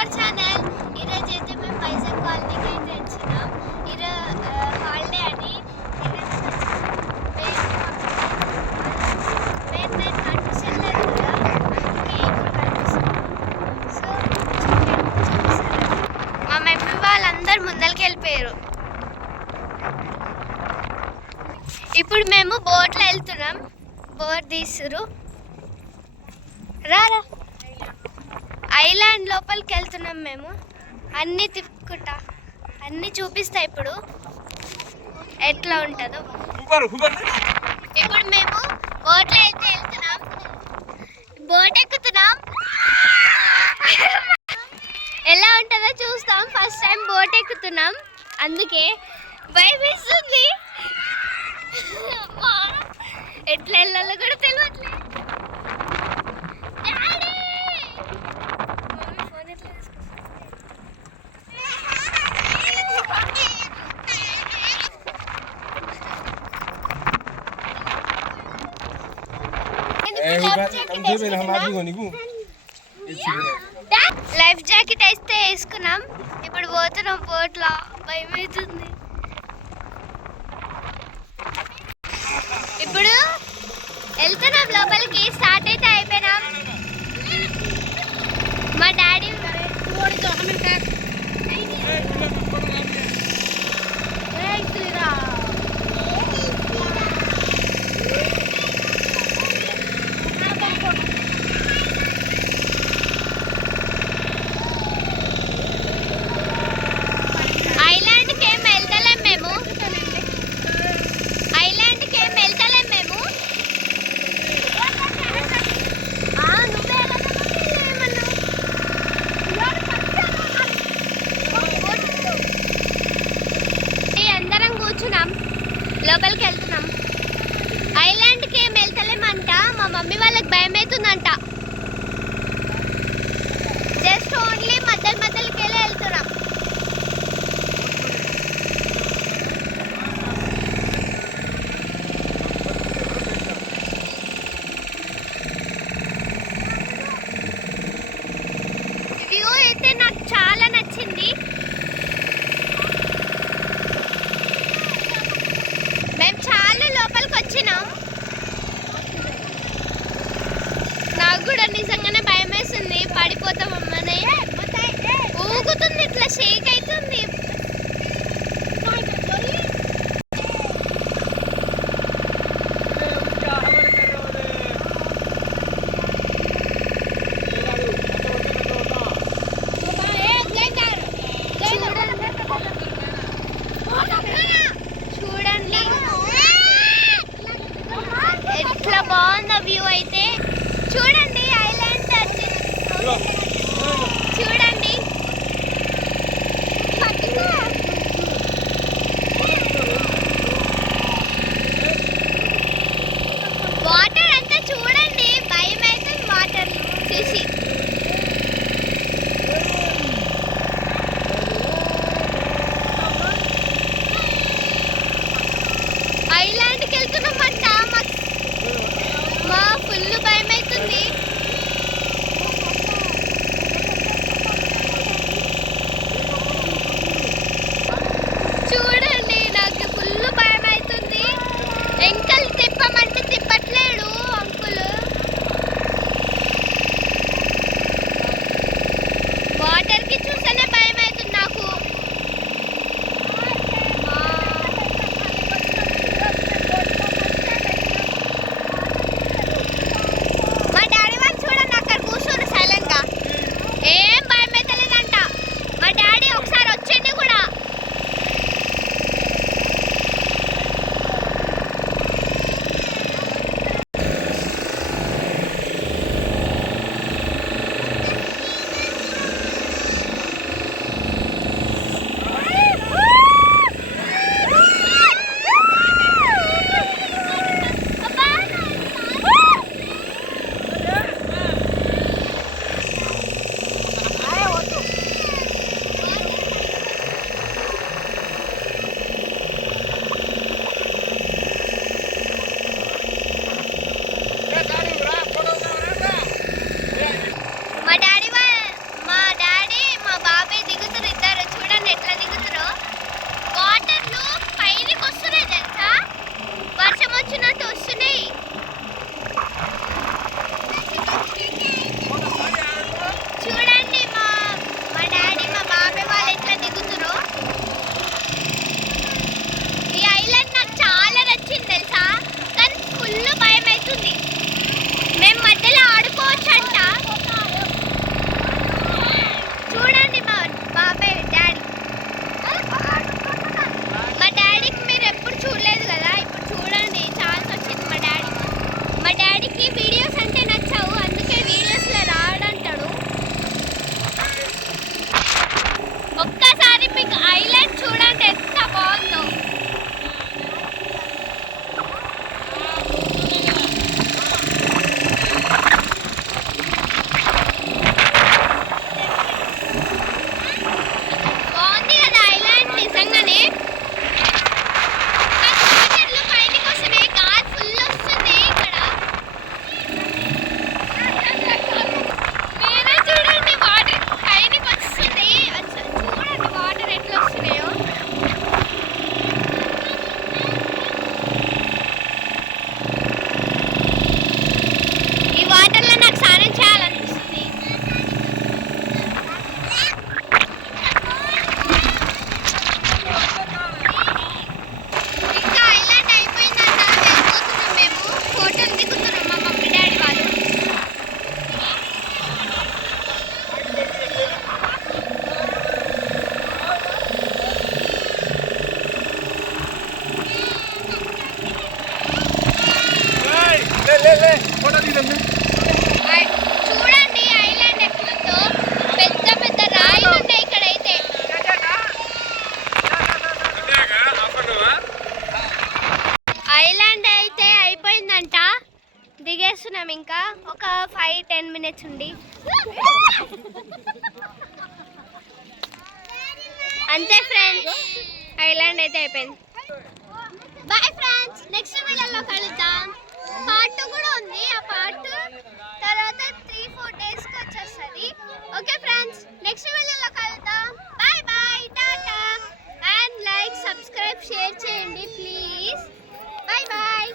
Our channel. ఈరోజు అయితే మేము వైజాగ్ కాలనీకి అయితే వచ్చినాం. ఈరోజు హాలిడే అని మా మమ్మీ వాళ్ళందరూ ముందరికి వెళ్ళిపోయారు. ఇప్పుడు మేము బోట్లో వెళ్తున్నాం. బోట్ తీసురు రారా. ఐలాండ్ లోపలికి వెళ్తున్నాం మేము. అన్నీ తిప్పుకుంటా అన్నీ చూపిస్తా ఇప్పుడు ఎట్లా ఉంటుందో. ఇప్పుడు మేము బోట్లో అయితే వెళ్తున్నాం. బోట్ ఎక్కుతున్నాం. ఎలా ఉంటుందో చూస్తాం. ఫస్ట్ టైం బోట్ ఎక్కుతున్నాం, అందుకే భయం వేస్తుంది. ఎట్లా వెళ్ళాలో కూడా తెలియట్లేదు. లైఫ్ జాకెట్ అయితే వేసుకున్నాం. ఇప్పుడు పోతున్నాం బోట్లో. భయం అవుతుంది. ఇప్పుడు వెళ్తున్నాం లోపలికి. స్టార్ట్ అయితే అయిపోయినాం. మా డాడీ లోపలికి వెళ్తున్నాం. ఐలాండ్కి ఏం వెళ్తలేమంట. మా మమ్మీ వాళ్ళకి భయం అవుతుందంట. జస్ట్ ఓన్లీ మధ్యలోకి వెళ్ళి వెళ్తున్నాం. వ్యూ అయితే నాకు చాలా నచ్చింది. మేము చాలా లోపలికి వచ్చినాం. నాకు కూడా నిజంగానే భయం వేస్తుంది. పడిపోతాం అమ్మనే. ఊగుతుంది, ఇట్లా షేక్ అవుతుంది. చూడండి ఎట్లా బాగుందో వ్యూ అయితే. చూడండి ఐలాండ్ చూడండి. వాటర్ అంతా చూడండి. భయం అవుతుంది వాటర్ చూసి. ఐలాండ్కి వెళ్తున్నామంట. మా ఫుల్ భయం అవుతుంది. చూడండి నాకు ఫుల్ భయం అవుతుంది. ఎంకలు తిప్పమంటే తిప్పట్లేడు అంకుల్. వాటర్కి చూస్తేనే భయం అవుతుంది నాకు. మా డాడీ వాళ్ళు చూడండి అక్కడ కూర్చొని సైలెంట్గా. ఏం భయం అవుతలేదంట. మా డాడీ ఒకసారి వచ్చింది కూడా. వచ్చేసినాం ఇంకా ఒక 5-10 మినిట్స్ ఉండి అంతే ఫ్రెండ్స్ ఐలాండ్ అయితే అయిపోయింది బాయ్ ఫ్రెండ్స్ నెక్స్ట్ వీడియోలో కలుద్దాం పార్ట్ 2 కూడా ఉంది ఆ పార్ట్ తర్వాత 3-4 డేస్కి వచ్చేస్తుంది ఓకే ఫ్రెండ్స్ నెక్స్ట్ వీడియోలో కలుద్దాం bye bye tata and like subscribe share చేయండి ప్లీజ్ బాయ్ బాయ్